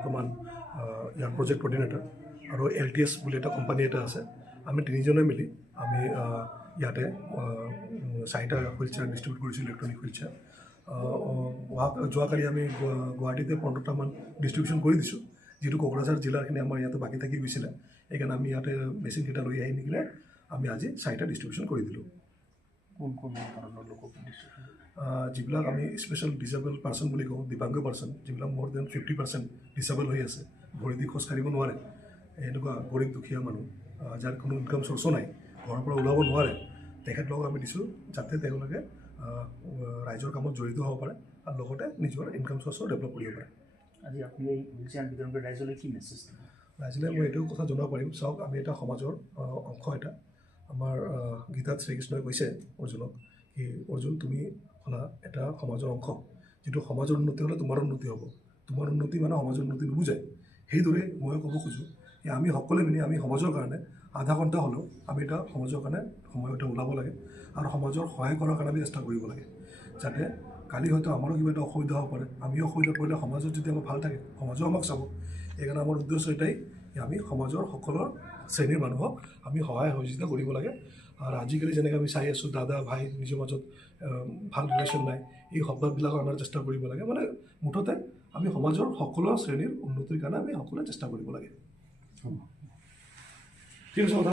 বৰ্তমান ইয়াৰ project coordinator আৰু LTS বুলি এটা কোম্পানী এটা আছে। আমি তিনিজনে মিলি আমি ইয়াতে 4টা হুইল চেয়াৰ ডিষ্ট্ৰিবিউট কৰিছোঁ, ইলেক্ট্ৰনিক হুইল চেয়াৰ। যোৱাকালি আমি গুৱাহাটীতে 15টামান ডিষ্ট্ৰিবিউশ্যন কৰি দিছোঁ, যিটো কোকৰাঝাৰ জিলাৰখিনি আমাৰ ইয়াতে বাকী থাকি গৈছিলে। সেইকাৰণে আমি ইয়াতে মেচিনকেইটা লৈ আহি নিকিনে আমি আজি 4টা ডিষ্ট্ৰিবিউশ্যন কৰি দিলোঁ। কোন কোন ধৰণৰ লোকক ডিষ্ট্ৰিবিউশ্যন? যিবিলাক আমি স্পেচিয়েল ডিচেবল পাৰ্চন বুলি কওঁ, দিব্যাংগ পাৰ্চন, যিবিলাক মোৰ দেন 50% ডিচেবল হৈ আছে, ভৰি দি খোজ কাঢ়িব নোৱাৰে, এনেকুৱা গৰীব দুখীয়া মানুহ যাৰ কোনো ইনকাম চ'ৰ্চো নাই, ঘৰৰ পৰা ওলাব নোৱাৰে, তেখেতলোকক আমি দিছোঁ যাতে তেওঁলোকে ৰাইজৰ কামত জড়িত হ'ব পাৰে আৰু লগতে নিজৰ ইনকাম চ'ৰ্চো ডেভেলপ কৰিব পাৰে। আজি আপুনি এই হুইল চেয়াৰ বিতৰণ কৰি ৰাইজলৈ কি মেছেজ দিব? ৰাইজলৈ মই এইটো কথা জনাব পাৰিম, চাওক আমি এটা সমাজৰ অংশ এটা। আমাৰ গীতাত শ্ৰীকৃষ্ণই কৈছে অৰ্জুনক, কি অৰ্জুন তুমি হ'লা এটা সমাজৰ অংশ, যিটো সমাজৰ উন্নতি হ'লে তোমাৰ উন্নতি হ'ব, তোমাৰ উন্নতি মানে সমাজৰ উন্নতি নুবুজায়। সেইদৰে মই ক'ব খোজোঁ যে আমি সকলোৱে মিলি আমি সমাজৰ কাৰণে আধা ঘণ্টা হ'লেও আমি এটা সমাজৰ কাৰণে সময় এটা ওলাব লাগে আৰু সমাজৰ সহায় কৰাৰ কাৰণে আমি চেষ্টা কৰিব লাগে, যাতে কালি হয়তো আমাৰো কিবা এটা অসুবিধা হ'ব পাৰে। আমিও অসুবিধা পৰিলে সমাজত যদি আমাৰ ভাল থাকে, সমাজেও আমাক চাব। সেইকাৰণে আমাৰ উদ্দেশ্য এটাই, আমি সমাজৰ সকলো শ্ৰেণীৰ মানুহক আমি সহায় সহযোগিতা কৰিব লাগে। আৰু আজিকালি যেনেকৈ আমি চাই আছোঁ, দাদা ভাই নিজৰ মাজত ভাল ৰিলেশ্যন নাই, এই শব্দবিলাকক আমাৰ চেষ্টা কৰিব লাগে। মানে মুঠতে আমি সমাজৰ সকলো শ্ৰেণীৰ উন্নতিৰ কাৰণে আমি সকলোৱে চেষ্টা কৰিব লাগে। ঠিক আছে কথা।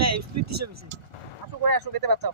নাই স্পীড দিছে বেছি। আছো গৈ আছো, কেতিয়া বাচ্চাও